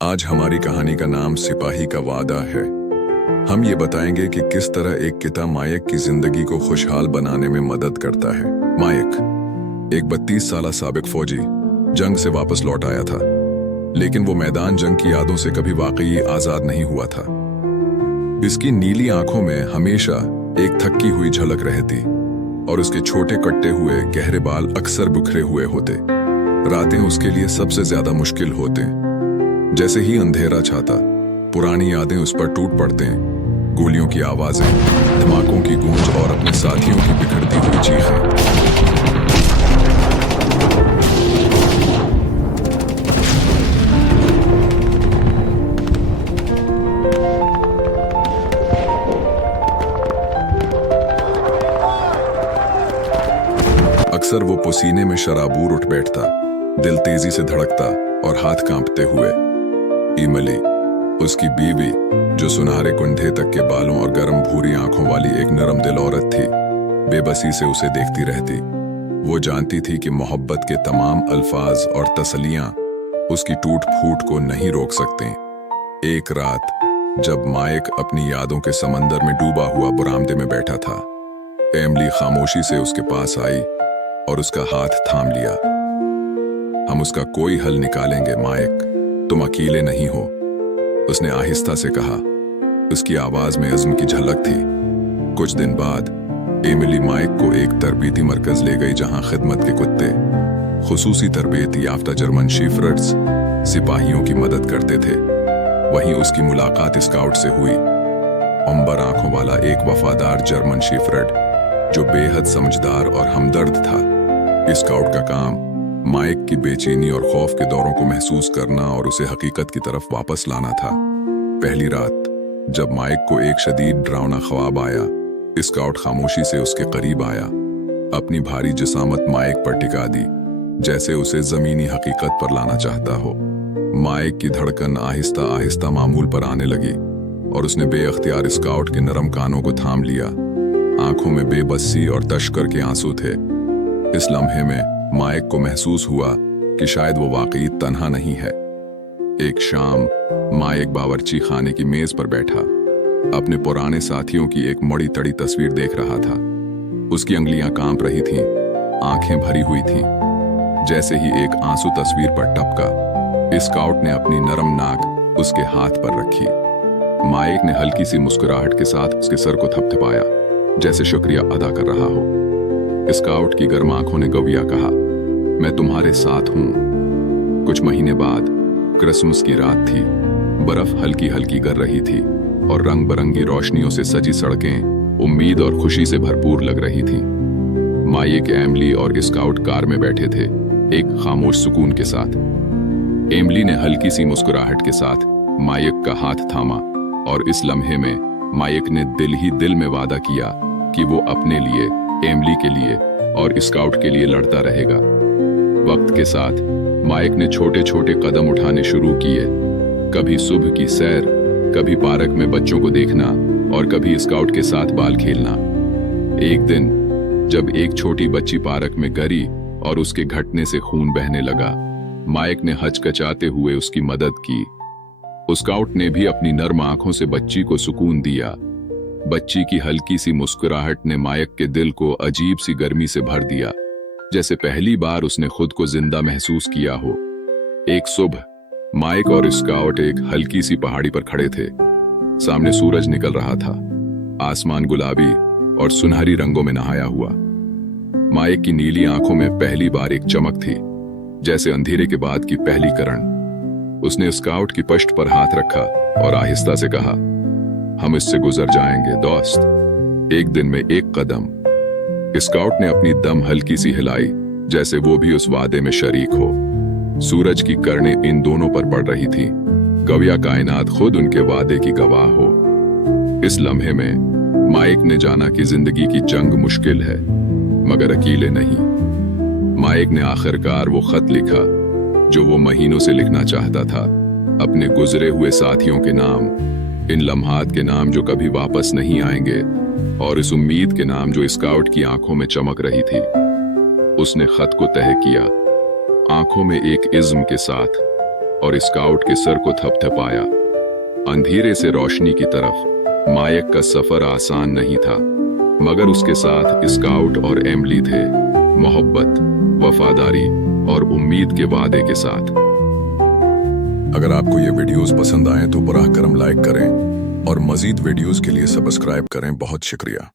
आज हमारी कहानी का नाम सिपाही का वादा है। हम ये बताएंगे कि किस तरह एक किता मायक की जिंदगी को खुशहाल बनाने में मदद करता है। मायक एक 32 साला साबिक फौजी जंग से वापस लौट आया था, लेकिन वो मैदान जंग की यादों से कभी वाकई आजाद नहीं हुआ था। इसकी नीली आंखों में हमेशा एक थकी हुई झलक रहती और उसके छोटे कट्टे हुए गहरे बाल अक्सर बिखरे हुए होते। रातें उसके लिए सबसे ज्यादा मुश्किल होते। जैसे ही अंधेरा छाता, पुरानी यादें उस पर टूट पड़ते हैं। गोलियों की आवाजें, धमाकों की गूंज और अपने साथियों की बिखरती हुई चीखें। अक्सर वो पसीने में शराबूर उठ बैठता, दिल तेजी से धड़कता और हाथ कांपते हुए। इमली, उसकी बीवी, जो सुनहरे कुंधे तक के बालों और गर्म भूरी आंखों वाली एक नरम दिल औरत थी, बेबसी से उसे देखती रहती। वो जानती थी कि मोहब्बत के तमाम अल्फाज और तसलियां उसकी टूट फूट को नहीं रोक सकते। एक रात जब मायक अपनी यादों के समंदर में डूबा हुआ बरामदे में बैठा था, एमली खामोशी से उसके पास आई और उसका हाथ थाम लिया। हम उसका कोई हल निकालेंगे मायक, तुम अकेले नहीं हो, उसने आहिस्ता से कहा। उसकी आवाज में अज़्म की झलक थी। कुछ दिन बाद एमिली माइक को एक तरबीती मरकज ले गई, जहां खिदमत के कुत्ते, खुसूसी तरबियत याफ्ता जर्मन शेफर्ड्स, सिपाहियों की मदद करते थे। वहीं उसकी मुलाकात स्काउट से हुई, अंबर आंखों वाला एक वफादार जर्मन शेफर्ड जो बेहद समझदार और हमदर्द था। स्काउट का काम माइक की बेचैनी और खौफ के दौरों को महसूस करना और उसे हकीकत की तरफ वापस लाना था। पहली रात जब माइक को एक शदीद डरावना ख्वाब आया, स्काउट खामोशी से उसके करीब आया, अपनी भारी जिसामत माइक पर टिका दी, जैसे उसे जमीनी हकीकत पर लाना चाहता हो। माइक की धड़कन आहिस्ता आहिस्ता मामूल पर आने लगी और उसने बेअख्तियार स्काउट के नरम कानों को थाम लिया। आंखों में बेबसी और तश्कर के आंसू थे। इस लम्हे में माइक को महसूस हुआ कि शायद वो वाकई तन्हा नहीं है। एक शाम माइक बावर्ची खाने की मेज पर बैठा अपने पुराने साथियों की एक मड़ी तड़ी तस्वीर देख रहा था। उसकी अंगलियां कांप रही थीं, आंखें भरी हुई थीं। जैसे ही एक आंसू तस्वीर पर टपका, स्काउट ने अपनी नरम नाक उसके हाथ पर रखी। माइक ने हल्की सी मुस्कुराहट के साथ उसके सर को थपथपाया, जैसे शुक्रिया अदा कर रहा हो। स्काउट की गर्म आंखों ने गविया कहा, मैं तुम्हारे साथ हूं। कुछ महीने बाद क्रिसमस की रात थी। बर्फ हल्की हल्की गिर रही थी और रंग बिरंगी रोशनियों से सजी सड़कें उम्मीद और खुशी से भरपूर लग रही थीं। माइक, एमली और स्काउट कार में बैठे थे, एक खामोश सुकून के साथ। एमली ने हल्की सी मुस्कुराहट के साथ माइक का हाथ थामा और इस लम्हे में माइक ने दिल ही दिल में वादा किया कि वो अपने लिए, एमली के लिए और स्काउट के लिए लड़ता रहेगा। वक्त के साथ माइक ने छोटे छोटे कदम उठाने शुरू किए, कभी सुबह की सैर, कभी पार्क में बच्चों को देखना और कभी स्काउट के साथ बाल खेलना। एक दिन जब एक छोटी बच्ची पार्क में गिरी और उसके घटने से खून बहने लगा, माइक ने हचकचाते हुए उसकी मदद की। स्काउट ने भी अपनी नर्म आंखों से बच्ची को सुकून दिया। बच्ची की हल्की सी मुस्कुराहट ने माइक के दिल को अजीब सी गर्मी से भर दिया, जैसे पहली बार उसने खुद को जिंदा महसूस किया हो। एक सुबह माइक और स्काउट एक हल्की सी पहाड़ी पर खड़े थे। सामने सूरज निकल रहा था, आसमान गुलाबी और सुनहरी रंगों में नहाया हुआ। माइक की नीली आंखों में पहली बार एक चमक थी, जैसे अंधेरे के बाद की पहली किरण। उसने स्काउट की पष्ट पर हाथ रखा और आहिस्ता से कहा, हम इससे गुजर जाएंगे दोस्त, एक दिन में एक कदम। स्काउट ने अपनी दम हल्की सी हिलाई, जैसे वो भी उस वादे में शरीक हो। सूरज की किरणें इन दोनों पर पड़ रही थीं, गविया कायनात खुद उनके वादे की गवाह हो। इस लम्हे में माइक ने जाना कि जिंदगी की जंग मुश्किल है, मगर अकेले नहीं। माइक ने आखिरकार वो खत लिखा जो वो महीनों से लिखना चाहता था, अपने गुजरे हुए साथियों के नाम, इन लम्हात के नाम जो कभी वापस नहीं आएंगे, और इस उम्मीद के नाम जो स्काउट की आंखों में चमक रही थी। उसने खत को तह किया, आंखों में एक इज्म के साथ, और स्काउट के सर को थपथपाया। अंधेरे से रोशनी की तरफ मायक का सफर आसान नहीं था, मगर उसके साथ स्काउट और एमली थे, मोहब्बत, वफादारी और उम्मीद के वादे के साथ। अगर आपको ये वीडियोस पसंद आए तो बराह करम लाइक करें और मजीद वीडियोस के लिए सब्सक्राइब करें। बहुत शुक्रिया।